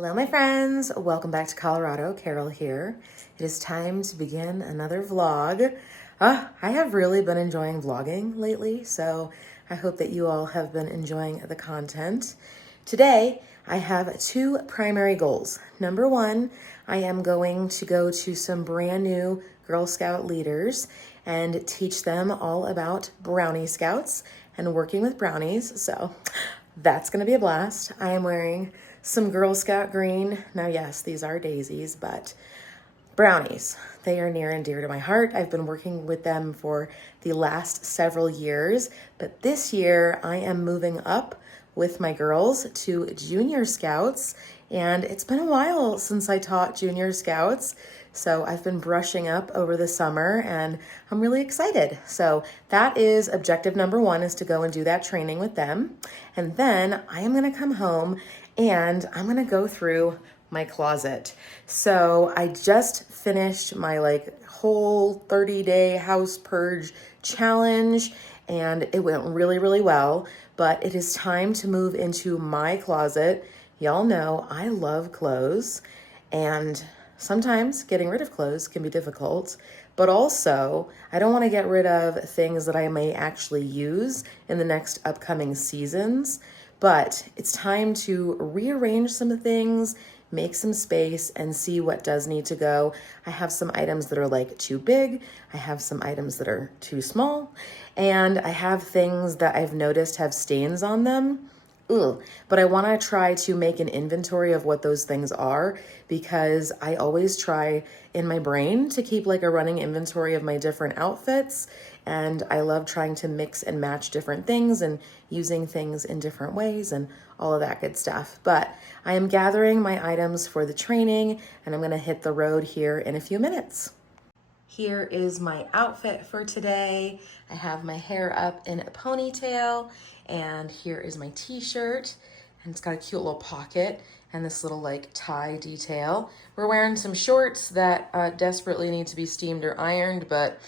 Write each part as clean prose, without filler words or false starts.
Hello, my friends. Welcome back to Colorado. Carol here. It is time to begin another vlog. I have really been enjoying vlogging lately, so I hope that you all have been enjoying the content. Today, I have two primary goals. Number one, I am going to go to some brand new Girl Scout leaders and teach them all about brownie scouts and working with brownies. So that's going to be a blast. I am wearing some Girl Scout green. Now, yes, these are daisies, but brownies, they are near and dear to my heart. I've been working with them for the last several years, but this year I am moving up with my girls to junior scouts, and it's been a while since I taught junior scouts. So I've been brushing up over the summer and I'm really excited. So that is objective number one, is to go and do that training with them. And then I am gonna come home and I'm gonna go through my closet. So I just finished my whole 30-day house purge challenge and it went really, really well, but it is time to move into my closet. Y'all know I love clothes, and sometimes getting rid of clothes can be difficult, but also I don't want to get rid of things that I may actually use in the next upcoming seasons, but it's time to rearrange some things, make some space, and see what does need to go. I have some items that are too big. I have some items that are too small, and I have things that I've noticed have stains on them. Ugh. But I want to try to make an inventory of what those things are, because I always try in my brain to keep a running inventory of my different outfits. And I love trying to mix and match different things and using things in different ways and all of that good stuff. But I am gathering my items for the training and I'm going to hit the road here in a few minutes. Here is my outfit for today. I have my hair up in a ponytail, and here is my t-shirt, and it's got a cute little pocket and this little tie detail. We're wearing some shorts that desperately need to be steamed or ironed, but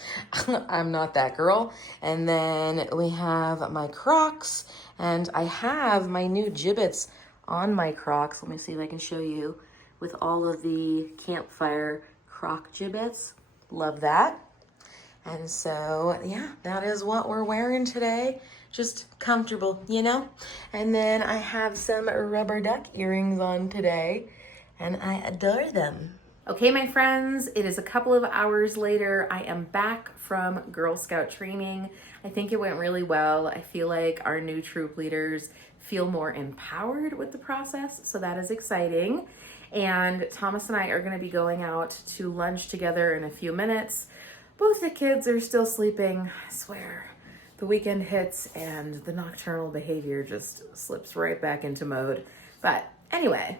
I'm not that girl. And then we have my Crocs, and I have my new Jibbitz on my Crocs. Let me see if I can show you with all of the campfire Croc Jibbitz. Love that. And so, yeah, that is what we're wearing today. Just comfortable, you know? And then I have some rubber duck earrings on today, and I adore them. Okay, my friends, it is a couple of hours later. I am back from Girl Scout training. I think it went really well. I feel like our new troop leaders feel more empowered with the process, so that is exciting. And Thomas and I are going to be going out to lunch together in a few minutes. Both the kids are still sleeping. I swear, the weekend hits and the nocturnal behavior just slips right back into mode. But anyway,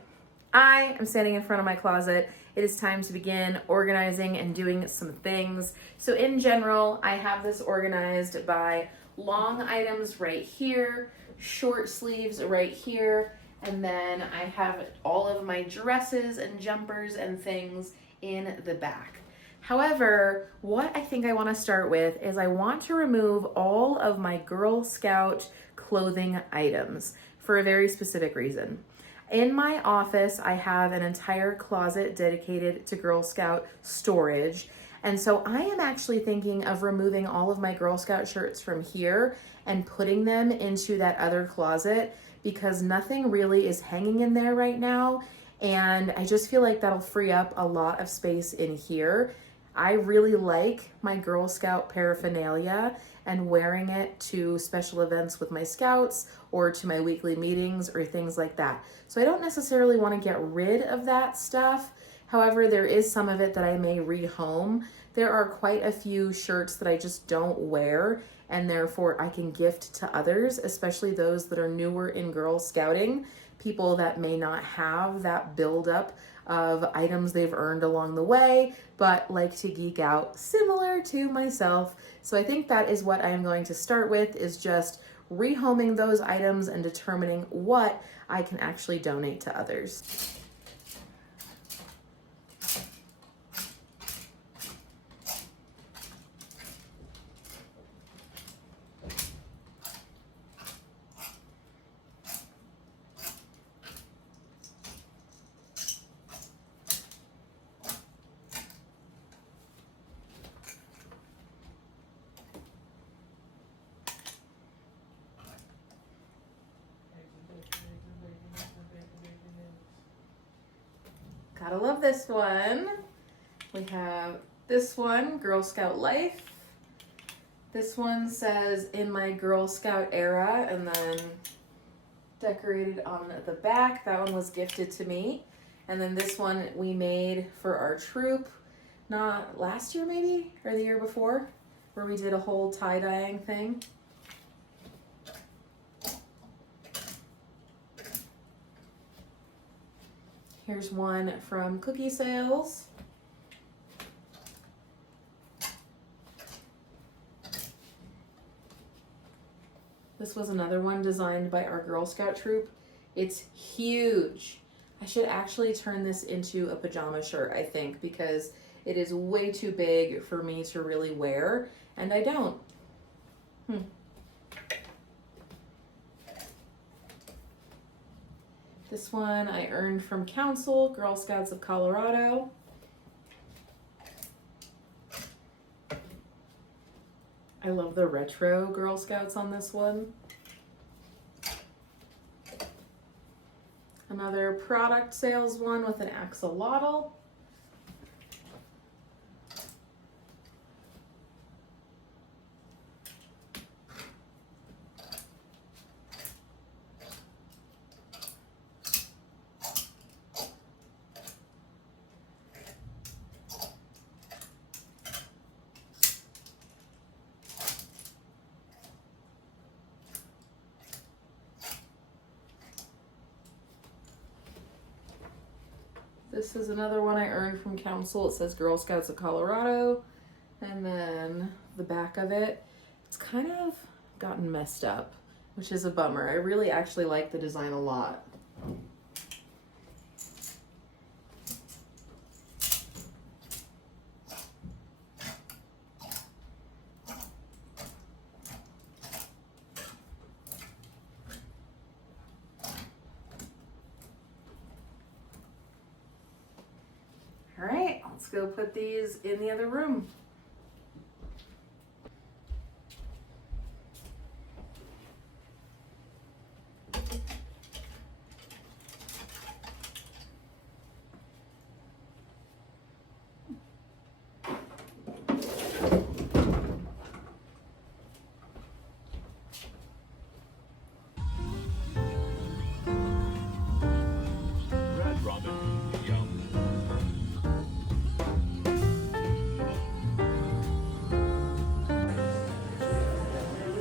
I am standing in front of my closet. It is time to begin organizing and doing some things. So in general, I have this organized by long items right here, short sleeves right here, and then I have all of my dresses and jumpers and things in the back. However, what I think I want to start with is I want to remove all of my Girl Scout clothing items for a very specific reason. In my office, I have an entire closet dedicated to Girl Scout storage. And so I am actually thinking of removing all of my Girl Scout shirts from here and putting them into that other closet, because nothing really is hanging in there right now. And I just feel like that'll free up a lot of space in here. I really like my Girl Scout paraphernalia and wearing it to special events with my scouts or to my weekly meetings or things like that. So I don't necessarily want to get rid of that stuff. However, there is some of it that I may rehome. There are quite a few shirts that I just don't wear, and therefore I can gift to others, especially those that are newer in Girl Scouting, people that may not have that buildup of items they've earned along the way, but like to geek out similar to myself. So I think that is what I'm going to start with, is just rehoming those items and determining what I can actually donate to others. Gotta love this one. We have this one, Girl Scout Life. This one says, in my Girl Scout era, and then decorated on the back. That one was gifted to me. And then this one we made for our troop, not last year maybe, or the year before, where we did a whole tie-dyeing thing. Here's one from Cookie Sales. This was another one designed by our Girl Scout troop. It's huge. I should actually turn this into a pajama shirt, I think, because it is way too big for me to really wear, and I don't. This one I earned from Council, Girl Scouts of Colorado. I love the retro Girl Scouts on this one. Another product sales one with an axolotl. This is another one I earned from Council. It says Girl Scouts of Colorado. And then the back of it, it's kind of gotten messed up, which is a bummer. I really actually like the design a lot. All right, let's go put these in the other room.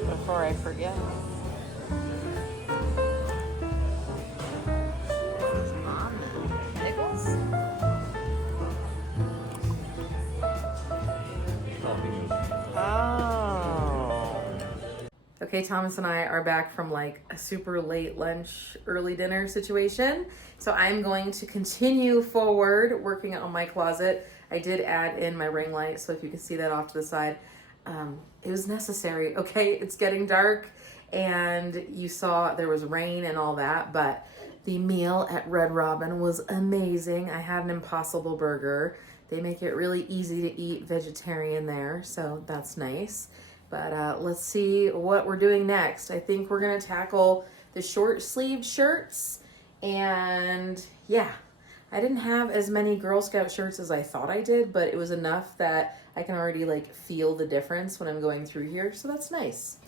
Before I forget. Nichols? Oh. Okay, Thomas and I are back from like a super late lunch, early dinner situation. So I'm going to continue forward working on my closet. I did add in my ring light, so if you can see that off to the side, it was necessary. Okay, it's getting dark and you saw there was rain and all that, but the meal at Red Robin was amazing. I had an Impossible Burger. They make it really easy to eat vegetarian there, so that's nice. But let's see what we're doing next. I think we're gonna tackle the short-sleeved shirts, and yeah, I didn't have as many Girl Scout shirts as I thought I did, but it was enough that I can already like feel the difference when I'm going through here, so that's nice.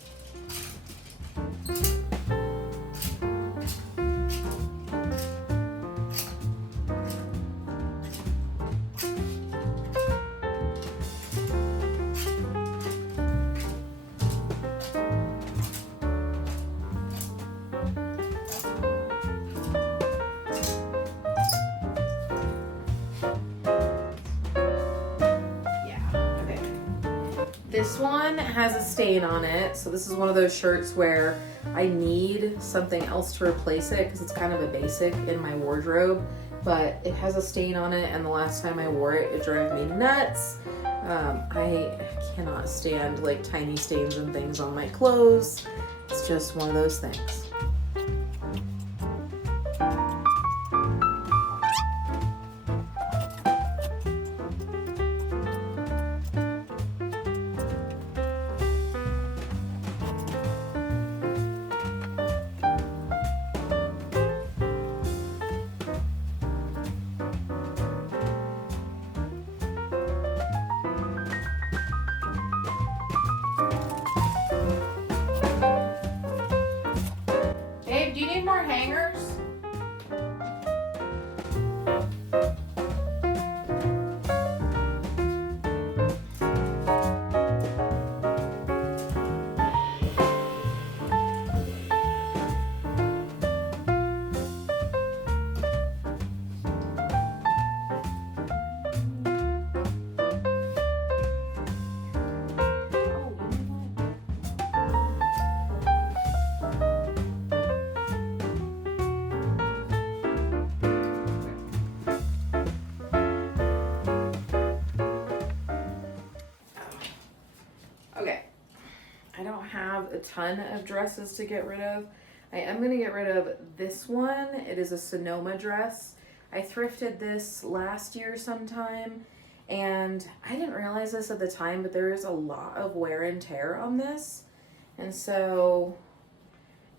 This one has a stain on it, so this is one of those shirts where I need something else to replace it because it's kind of a basic in my wardrobe, but it has a stain on it, and the last time I wore it, it drove me nuts. I cannot stand like tiny stains and things on my clothes. It's just one of those things. a ton of dresses to get rid of. I am going to get rid of this one. It is a Sonoma dress. I thrifted this last year sometime, and I didn't realize this at the time, but there is a lot of wear and tear on this. And so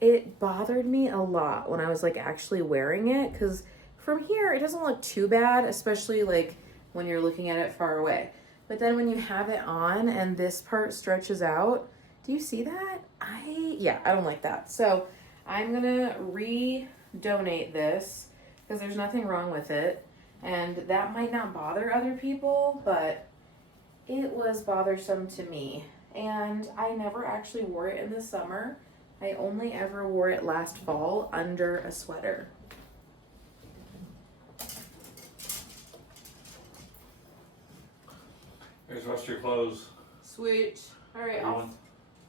it bothered me a lot when I was like actually wearing it, because from here it doesn't look too bad, especially like when you're looking at it far away. But then when you have it on and this part stretches out, do you see that? I don't like that. So I'm gonna re-donate this because there's nothing wrong with it. And that might not bother other people, but it was bothersome to me. And I never actually wore it in the summer. I only ever wore it last fall under a sweater. Here's the rest of your clothes. Sweet. All right,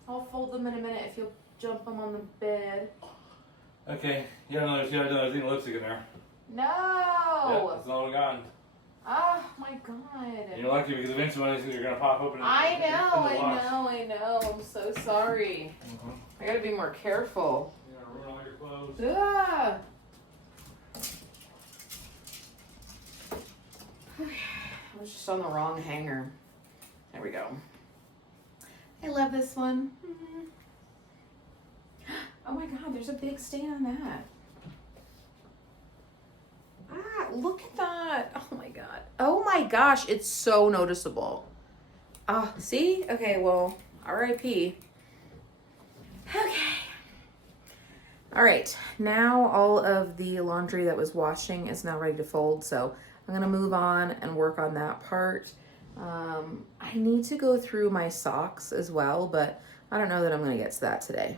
I'll fold them in a minute if you'll jump them on the bed. Okay, you got another thing of lipstick in there. No! Yeah, that's all gone. Oh my god. And you're lucky because eventually one of these things are going to pop open. I know. I'm so sorry. I gotta be more careful. You're going to ruin all your clothes. Ah! I was just on the wrong hanger. There we go. I love this one. Oh my god, there's a big stain on that. Ah, look at that. Oh my god. Oh my gosh, it's so noticeable. Ah, see? Okay, well, R.I.P. Okay. All right, now all of the laundry that was washing is now ready to fold, so I'm gonna move on and work on that part. I need to go through my socks as well, but I don't know that I'm gonna get to that today.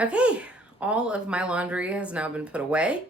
Okay, all of my laundry has now been put away,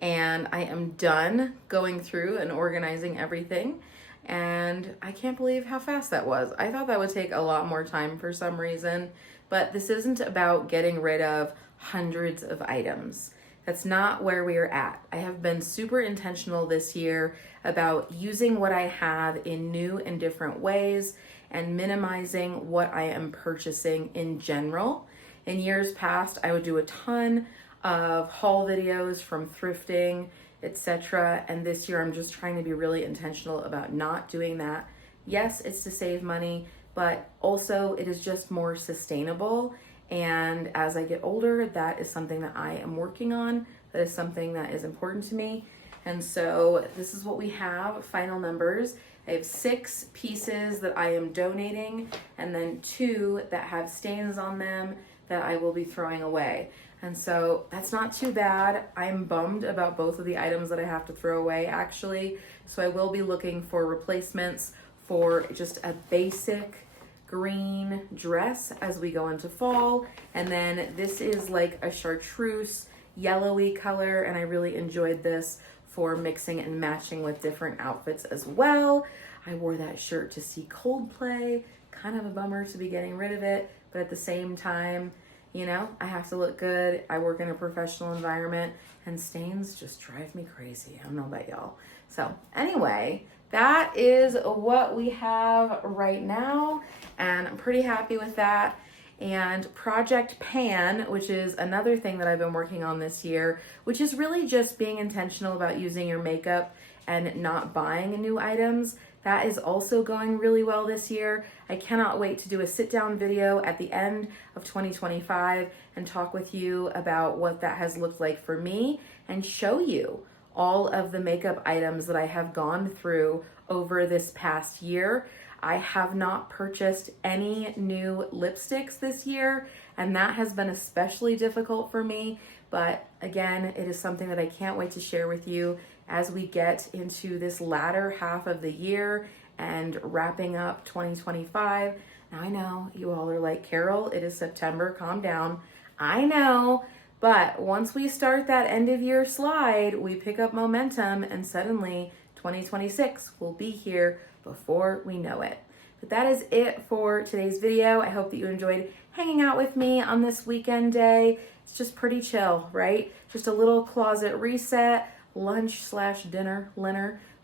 and I am done going through and organizing everything, and I can't believe how fast that was. I thought that would take a lot more time for some reason, but this isn't about getting rid of hundreds of items. That's not where we are at. I have been super intentional this year about using what I have in new and different ways and minimizing what I am purchasing in general. In years past, I would do a ton of haul videos from thrifting, etc. And this year, I'm just trying to be really intentional about not doing that. Yes, it's to save money, but also it is just more sustainable. And as I get older, that is something that I am working on. That is something that is important to me. And so this is what we have, final numbers. I have 6 pieces that I am donating, and then 2 that have stains on them that I will be throwing away. And so that's not too bad. I'm bummed about both of the items that I have to throw away actually. So I will be looking for replacements for just a basic green dress as we go into fall. And then this is like a chartreuse yellowy color, and I really enjoyed this for mixing and matching with different outfits as well. I wore that shirt to see Coldplay. Kind of a bummer to be getting rid of it, but at the same time, you know, I have to look good. I work in a professional environment, and stains just drive me crazy. I don't know about y'all. So anyway, that is what we have right now, and I'm pretty happy with that. And Project Pan, which is another thing that I've been working on this year, which is really just being intentional about using your makeup and not buying new items. That is also going really well this year. I cannot wait to do a sit-down video at the end of 2025 and talk with you about what that has looked like for me and show you all of the makeup items that I have gone through over this past year. I have not purchased any new lipsticks this year, and that has been especially difficult for me. But again, it is something that I can't wait to share with you as we get into this latter half of the year and wrapping up 2025. Now I know you all are like, Carol, it is September, calm down. I know, But once we start that end of year slide, we pick up momentum and suddenly 2026 will be here before we know it. But that is it for today's video. I hope that you enjoyed hanging out with me on this weekend day. It's just pretty chill, right? Just a little closet reset, lunch/dinner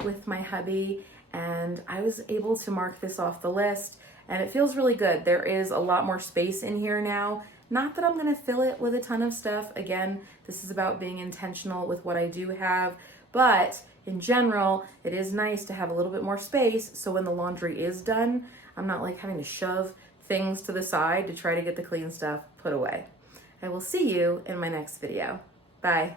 with my hubby, and I was able to mark this off the list, and it feels really good. There is a lot more space in here now. Not that I'm gonna fill it with a ton of stuff. Again, this is about being intentional with what I do have, but in general, it is nice to have a little bit more space so when the laundry is done, I'm not like having to shove things to the side to try to get the clean stuff put away. I will see you in my next video. Bye.